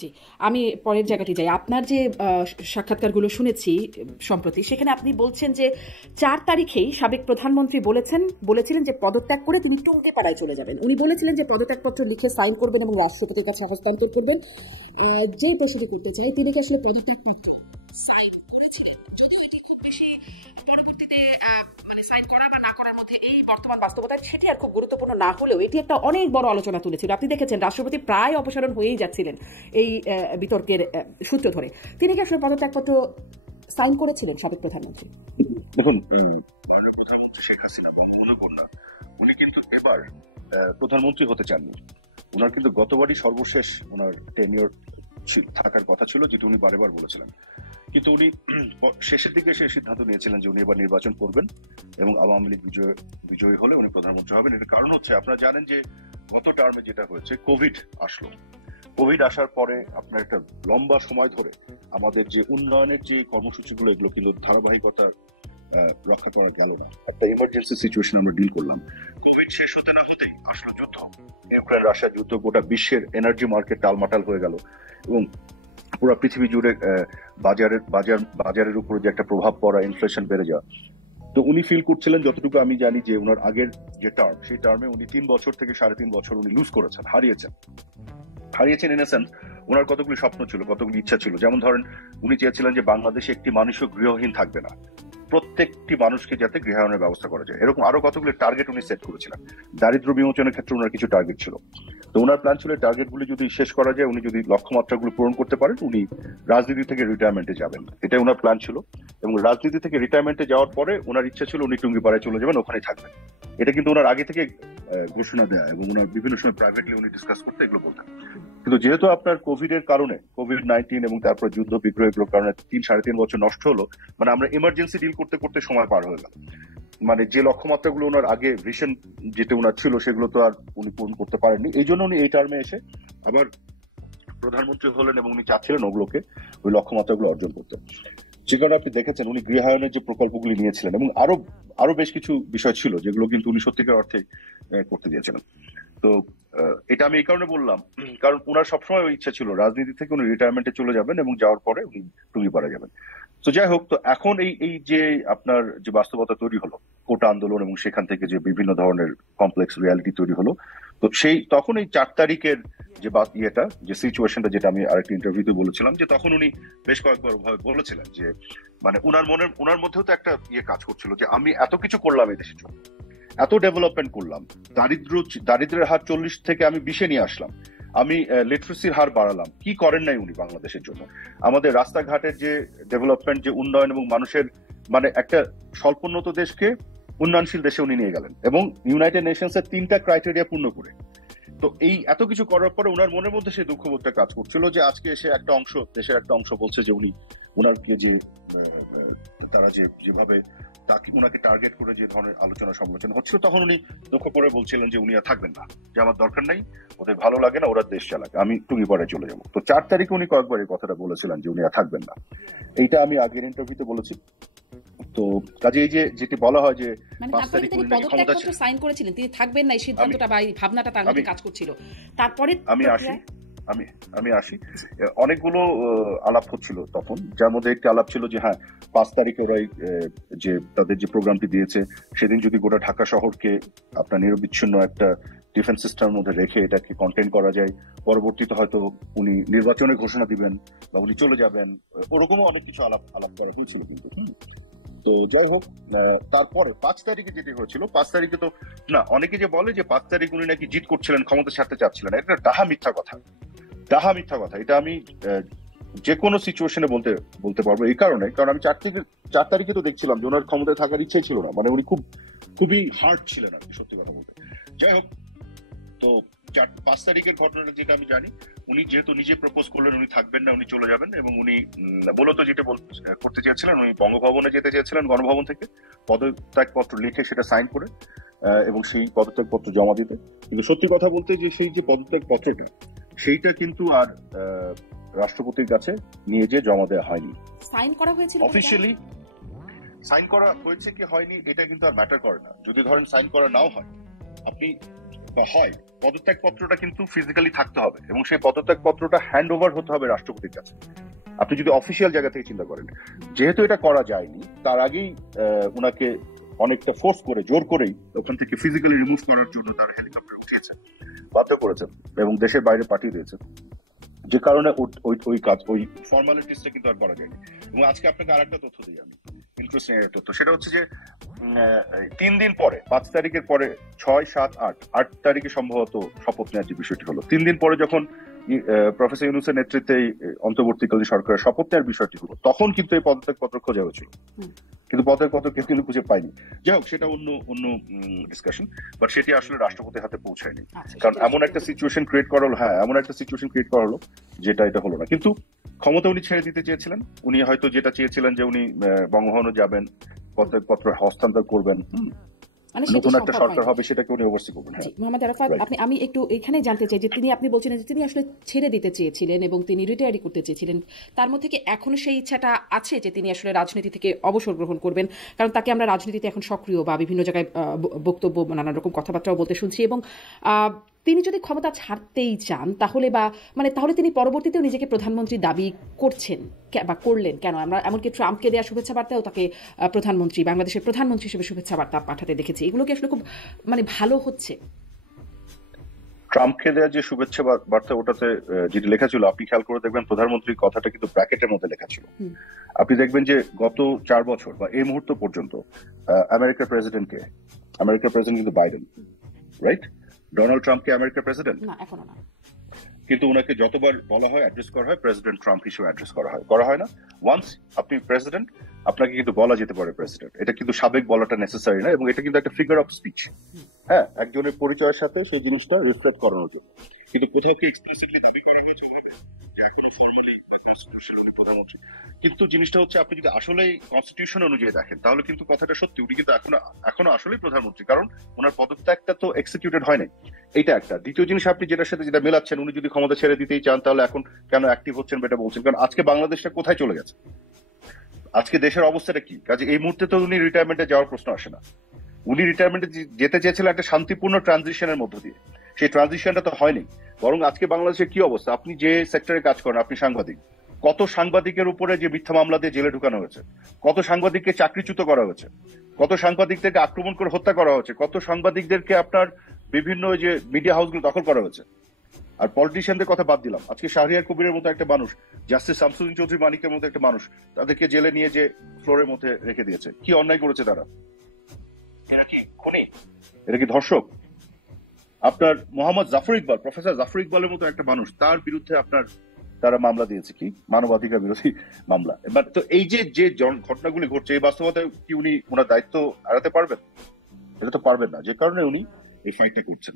জি, আমি পরের জায়গাটি যাই। আপনার যে সাক্ষাৎকারগুলো শুনেছি সম্প্রতি, সেখানে আপনি বলছেন যে 4 তারিখেই সাবেক প্রধানমন্ত্রী বলেছিলেন যে পদত্যাগ করে তিনি টুঙ্গিপাড়ায় চলে যাবেন। উনি বলেছিলেন যে পদত্যাগপত্র লিখে সাইন করবেন এবং রাষ্ট্রপতির কাছে হস্তান্তর করবেন। যেই প্রশ্নটি করতে চাই, তিনি কি আসলে পদত্যাগপত্র সাইন করেছিলেন? যদিও এটি খুব বেশি পরবর্তীতে মানে সাইন করা বা না করার মধ্যে এই বর্তমান বাস্তবতায় সেটি আর খুব গুরুত্বপূর্ণ না হলেও এটি একটা অনেক বড় আলোচনা তুলেছিল। আপনি দেখেছেন রাষ্ট্রপতি প্রায় অপসারণ হয়েই যাচ্ছিলেন এই বিতর্কের সূত্র ধরে। তিনি কি আসলে পদত্যাগপত্র সাইন করেছিলেন সাবেক প্রধানমন্ত্রী? দেখুন, মাননীয় প্রধানমন্ত্রী শেখ হাসিনা বঙ্গবন্ধু, উনি কিন্তু এবার প্রধানমন্ত্রী হতে চাননি। ওনার কিন্তু গতবারই সর্বশেষ ওনার টেনিয়র থাকার কথা ছিল, যেটা উনি বারেবার বলেছিলেন। কিন্তু উনি শেষের দিকে এসে সিদ্ধান্ত নিয়েছিলেন যে উনি এবার নির্বাচন করবেন এবং আওয়ামী লীগ বিজয়ী হলে উনি প্রধানমন্ত্রী হবেন। এর কারণ হচ্ছে, আপনারা জানেন যে গত টার্মে যেটা হয়েছে, কোভিড আসলো। কোভিড আসার পরে আপনার একটা লম্বা সময় ধরে আমাদের যে উন্নয়নের যে কর্মসূচিগুলো, এগুলো কিন্তু ধারাবাহিকতা রক্ষা করা গেল না। একটা ইমার্জেন্সি সিচুয়েশন আমরা ডিল করলাম। কোভিড শেষ হতে না হতেই আসলো যুদ্ধ, ইউক্রেন রাশিয়া যুদ্ধ। গোটা বিশ্বের এনার্জি মার্কেট টালমাটাল হয়ে গেল এবং পুরো পৃথিবী জুড়ে বাজারের উপরে যে একটা প্রভাব পড়া, ইনফ্লেশন বেড়ে যাওয়া। তো উনি ফিল করছিলেন, যতটুকু আমি জানি, যে ওনার আগের যে টার্ম, সেই টার্মে উনি 3 বছর থেকে 3.5 বছর উনি লুজ করেছেন, হারিয়েছেন ইন এ সেন্স। ওনার কতগুলি স্বপ্ন ছিল, কতগুলি ইচ্ছা ছিল। যেমন ধরেন, উনি চেয়েছিলেন যে বাংলাদেশে একটি মানুষও গৃহহীন থাকবে না, প্রত্যেকটি মানুষকে যাতে গৃহায়নের ব্যবস্থা করা যায়। এরকম আরো কতগুলি টার্গেট উনি সেট করেছিলেন। দারিদ্র বিমোচনের ক্ষেত্রে ওনার কিছু টার্গেট ছিল। তো ওনার প্ল্যান ছিল, টার্গেটগুলি যদি শেষ করা যায়, উনি যদি লক্ষ্যমাত্রাগুলো পূরণ করতে পারেন, উনি রাজনীতি থেকে রিটায়ারমেন্টে যাবেন। এটাই ওনার প্ল্যান ছিল। এবং রাজনীতি থেকে রিটায়ারমেন্টে যাওয়ার পরে ওনার ইচ্ছা ছিল উনি টুঙ্গিপাড়ায় চলে যাবেন, ওখানেই থাকবেন। এটা কিন্তু ওনার আগে থেকে ঘোষণা দেয়া এবং ওনার বিভিন্ন সময় প্রাইভেটলি উনি ডিসকাস করতে এগুলো বলতেন। কিন্তু যেহেতু আপনার কোভিড-19 এবং তারপর যুদ্ধ বিগ্রহ, এগুলোর কারণে 3-3.5 বছর নষ্ট হলো। মানে আমরা ইমার্জেন্সি ডিল করতে করতে সময় পার হয়ে গেল। মানে যে লক্ষ্যমাত্রাগুলো ওনার আগে ভিশন যেটা ওনার ছিল, সেগুলো তো আর উনি পূরণ করতে পারেননি। এই জন্য উনি এই টার্মে এসে আবার প্রধানমন্ত্রী হলেন এবং উনি চাচ্ছিলেন ওগুলোকে, ওই লক্ষ্যমাত্রাগুলো অর্জন করতে। যে কারণে আপনি দেখেছেন উনি গৃহায়নের যে প্রকল্পগুলি নিয়েছিলেন এবং আরো বেশ কিছু বিষয় ছিল যেগুলো কিন্তু উনি সত্যিকার অর্থে করতে দিয়েছিলেন। তো এটা আমি এই কারণে বললাম, কারণ ওনার সবসময় ওই ইচ্ছা ছিল রাজনীতি থেকে উনি রিটায়ারমেন্টে চলে যাবেন এবং যাওয়ার পরে উনি টুঙ্গিপাড়া যাবেন। তো যাই হোক, তো এখন এই যে আপনার যে বাস্তবতা তৈরি হলো, কোটা আন্দোলন এবং সেখান থেকে যে বিভিন্ন ধরনের কমপ্লেক্স রিয়ালিটি তৈরি হলো, তো তখন এই 4 তারিখের যে সিচুয়েশনটা, যেটা আমি আরেকটা ইন্টারভিউতে বলেছিলাম, যে তখন উনি বেশ কয়েকবার ভাবে বলেছিলেন যে মানে ওনার মধ্যেও তো একটা কাজ করছিল যে আমি এত কিছু করলাম এই দেশের জন্য, এত ডেভেলপমেন্ট করলাম, দারিদ্রের হার 40 থেকে আমি 20-এ নিয়ে আসলাম, আমি লিটারেসির হার বাড়ালাম। কি করেন নাই উনি বাংলাদেশের জন্য? আমাদের রাস্তাঘাটের যে ডেভেলপমেন্ট, যে উন্নয়ন এবং মানুষের মানে একটা স্বল্পোন্নত দেশকে উন্নয়নশীল দেশে উনি নিয়ে গেলেন এবং ইউনাইটেড নেশনস এর 3টা ক্রাইটেরিয়া পূর্ণ করে। তো এই এত কিছু করার পরে ওনার মনের মধ্যে সেই দুঃখবোধটা কাজ করছিল যে আজকে এসে দেশের একটা অংশ বলছে যে ওনাকে যে তারা যেভাবে ওনাকে টার্গেট করে যে ধরনের আলোচনা সমালোচনা হচ্ছিল, তখন উনি দুঃখ করে বলছিলেন যে উনি আর থাকবেন না, যে আমার দরকার নাই, ওদের ভালো লাগে না, ওরা দেশ চালাক, আমি টুঙ্গিপাড়ায় চলে যাবো। তো 4 তারিখে উনি কয়েকবার এই কথাটা বলেছিলেন যে উনি আর থাকবেন না। এইটা আমি আগের ইন্টারভিউতে বলেছি। তো কাজে এই যেটি বলা হয় যে 5 তারিখ উনি পদত্যাগপত্র সাইন করেছিলেন, তিনি থাকবেন না, এই সিদ্ধান্তটা বা এই ভাবনাটা তার মধ্যে কাজ করছিল। তারপরে আমি আসি অনেকগুলো আলাপ হচ্ছিল তখন, যার মধ্যে একটি আলাপ ছিল যে হ্যাঁ, 5 তারিখে ওরা যে তাদের যে প্রোগ্রামটি দিয়েছে, সেদিন যদি গোটা ঢাকা শহরকে আপনার নিরবিচ্ছিন্ন একটা ডিফেন্স সিস্টেমের মধ্যে রেখে এটাকে কন্টেইন করা যায়, পরবর্তীতে হয়তো উনি নির্বাচনের ঘোষণা দিবেন বা উনি চলে যাবেন, ওরকমও অনেক কিছু আলাপ করা হয়েছিল কিন্তু। তো যাই হোক, তারপরে 5 তারিখে যেটি হয়েছিল, 5 তারিখে তো না, অনেকে যে বলে যে 5 তারিখ উনি নাকি জিত করছিলেন, ক্ষমতা ছাড়তে চাচ্ছিলেন, এটা ডাহা মিথ্যা কথা। এটা আমি যে কোনো সিচুয়েশনে বলতে পারবো। এই কারণে, কারণ আমি 4 তারিখে তো দেখছিলাম যে ওনার ক্ষমতায় থাকার ইচ্ছাই ছিল না, মানে উনি খুবই হার্ড ছিলেন আর কি, সত্যি কথা বলতে। যাই হোক, তো 5 তারিখের ঘটনাটা যেটা আমি জানি, উনি যেহেতু নিজে প্রপোজ করলেন উনি থাকবেন না, উনি চলে যাবেন, এবং উনি মূলত যেটা করতে চেয়েছিলেন, উনি বঙ্গভবনে যেতে চেয়েছিলেন, গণভবন থেকে পদত্যাগপত্র লিখে সেটা সাইন করে এবং সেই পদত্যাগপত্র জমা দিতে। কিন্তু সত্যি কথা বলতে যে সেই যে পদত্যাগপত্রটা, সেইটা কিন্তু আর রাষ্ট্রপতির কাছে নিয়ে যে জমা দেওয়া হয়নি। সাইন করা হয়েছিল অফিসিয়ালি, সাইন করা হয়েছে কি হয়নি এটা কিন্তু আর ম্যাটার করে না। যদি ধরেন সাইন করা নাও হয়, আপনি বা হয়, পদত্যাগ পত্রটা কিন্তু ফিজিক্যালি থাকতে হবে এবং সেই পদত্যাগ পত্রটা হ্যান্ড ওভার হতে হবে রাষ্ট্রপতির কাছে। আপনি যদি অফিসিয়াল জায়গা থেকে চিন্তা করেন, যেহেতু এটা করা যায়নি, তার আগেই ওনাকে অনেকটা ফোর্স করে, জোর করেই ওখান থেকে ফিজিক্যালি রিমুভ করার জন্য তার হেলিকপ্টার উঠিয়েছেন, বাধ্য করেছেন এবং দেশের বাইরে পাঠিয়ে দিয়েছেন, যে কারণে ওই কাজ, ওই ফর্মালিটিসটা কিন্তু আর করা যায়নি। এবং আজকে আপনাকে আরেকটা তথ্য দিই আমি, ইন্টারেস্টিং একটা তথ্য, সেটা হচ্ছে যে 3 দিন পরে, 5 তারিখের পরে, 6, 7, 8 তারিখে সম্ভবত শপথ নেওয়ার যে বিষয়টি হলো, 3 দিন পরে যখন প্রফেসর ইউনূসের নেতৃত্বে অন্তর্বর্তীকালীন সরকারের শপথ নেওয়ার বিষয়টি হলো, তখন কিন্তু এই পদত্যাগ পত্র খোঁজা হয়েছিল, কিন্তু পদত্যাগ পত্র কেউ কিন্তু খুঁজে পায়নি। যাই হোক, সেটা অন্য ডিসকাশন, বাট সেটি আসলে রাষ্ট্রপতির হাতে পৌঁছায়নি, কারণ এমন একটা সিচুয়েশন ক্রিয়েট করা হলো, এমন একটা সিচুয়েশন ক্রিয়েট করা হলো যেটা এটা হলো না। কিন্তু ক্ষমতা উনি ছেড়ে দিতে চেয়েছিলেন, উনি হয়তো যেটা চেয়েছিলেন যে উনি বঙ্গভবনে যাবেন, পদত্যাগ পত্র হস্তান্তর করবেন, নতুন একটা সরকার হবে, সেটাকে উনি ওভারসি করবেন। মোহাম্মদ আরাফাত, আমি একটু এখানে জানতে চাই যে আপনি বলছিলেন যে তিনি আসলে ছেড়ে দিতে চেয়েছিলেন এবং তিনি রিটায়ারি করতে চেয়েছিলেন, তার মধ্যে কি এখনো সেই ইচ্ছাটা আছে যে তিনি আসলে রাজনীতি থেকে অবসর গ্রহণ করবেন? কারণ তাকে আমরা রাজনীতিতে এখন সক্রিয় বা বিভিন্ন জায়গায় বক্তব্য, নানান রকম কথাবার্তাও বলতে শুনছি, এবং তিনি যদি ক্ষমতা ছাড়তেই চান তাহলে তাহলে তিনি পরবর্তীতেও নিজেকে প্রধানমন্ত্রী দাবি করছেন বা করলেন কেন? আমরা এমনকি ট্রাম্পকে দেওয়া শুভেচ্ছা বার্তাও তাকে প্রধানমন্ত্রী, বাংলাদেশের প্রধানমন্ত্রী হিসেবে শুভেচ্ছা বার্তা পাঠাতে দেখেছি। এগুলো কি আসলে খুব ভালো হচ্ছে? ট্রাম্পকে দেওয়া যে শুভেচ্ছা বার্তা, ওটাতে যেটি লেখা ছিল, আপনি খেয়াল করে দেখবেন প্রধানমন্ত্রীর কথাটা কিন্তু ব্র্যাকেটের মধ্যে লেখা ছিল। আপনি দেখবেন যে গত 4 বছর বা এই মুহূর্ত পর্যন্ত আমেরিকার প্রেসিডেন্ট কিন্তু বাইডেন, রাইট? ডোনাল্ড ট্রাম্পকে আমেরিকার প্রেসিডেন্ট না, এখনো না, কিন্তু ওনাকে যতবার বলা হয়, অ্যাড্রেস করা হয়, প্রেসিডেন্ট ট্রাম্প হিসেবে অ্যাড্রেস করা হয় না। ওয়ান্স আপনি প্রেসিডেন্ট, আপনাকে কিন্তু বলা যেতে পারে প্রেসিডেন্ট, এটা কিন্তু সাবেক বলাটা নেসেসারি না, এবং এটা কিন্তু একটা ফিগার অফ স্পিচ, একজনের পরিচয়ের সাথে সেই জিনিসটা রিফ্লেক্ট করানোর জন্য। কিন্তু কোথাও কি এক্সপ্লিসিটলি দাবি করে প্রধানমন্ত্রী, কিন্তু জিনিসটা হচ্ছে, আপনি যদি আসলে কনস্টিটিউশন অনুযায়ী দেখেন, তাহলে কিন্তু কথাটা সত্যি, উনি কিন্তু এখনো আসলেই প্রধানমন্ত্রী, কারণ ওনার পদত্যাগটা তো এক্সিকিউটেড হয় নাই। এটা একটা। দ্বিতীয় জিনিস, আপনি যেটার সাথে যেটা মেলাচ্ছেন, উনি যদি ক্ষমতা ছেড়ে দিতেই চান, তাহলে এখন কেন অ্যাক্টিভ হচ্ছেন এটা বলছেন, কারণ আজকে বাংলাদেশটা কোথায় চলে গেছে, আজকে দেশের অবস্থাটা কি? কাজে এই মুহূর্তে তো উনি রিটায়ারমেন্টে যাওয়ার প্রশ্ন আসে না। উনি রিটায়ারমেন্টে যেতে চেয়েছিলেন একটা শান্তিপূর্ণ ট্রানজিশনের মধ্য দিয়ে, সেই ট্রানজিশনটা তো হয়নি। বরং আজকে বাংলাদেশের কি অবস্থা, আপনি যে সেক্টরে কাজ করেন, আপনি সাংবাদিক, কত সাংবাদিকের উপরে যে মিথ্যা মামলা দিয়ে জেলে ঢুকানো হয়েছে, কত সাংবাদিককে চাকরিচ্যুত করা হয়েছে, কত সাংবাদিকদেরকে আক্রমণ করে হত্যা করা হয়েছে, কত সাংবাদিকদেরকে আপনার বিভিন্ন যে মিডিয়া হাউসগুলো দখল করা হয়েছে। আর পলিটিশিয়ানদের কথা বাদ দিলাম, আজকে শাহরিয়ার কবিরের মতো একটা মানুষ, জাস্টিস শামসুদ্দিন চৌধুরী মানিকের মতো একটা মানুষ, তাদেরকে জেলে নিয়ে যে ফ্লোরের মধ্যে রেখে দিয়েছে। কি অন্যায় করেছে তারা? এরা কি খুনি? এরা কি ধর্ষক? আপনার মোহাম্মদ জাফর ইকবাল, প্রফেসর জাফর ইকবালের মতো একটা মানুষ, তার বিরুদ্ধে তারা মামলা দিয়েছে, কি মানবাধিকার বিরোধী মামলা। এবার তো এই যে ঘটনাগুলি ঘটছে, এই বাস্তবতায় কি উনি ওনার দায়িত্ব এড়াতে পারবেন? এটা তো পারবেন না, যে কারণে উনি এই ফাইটটা করছেন।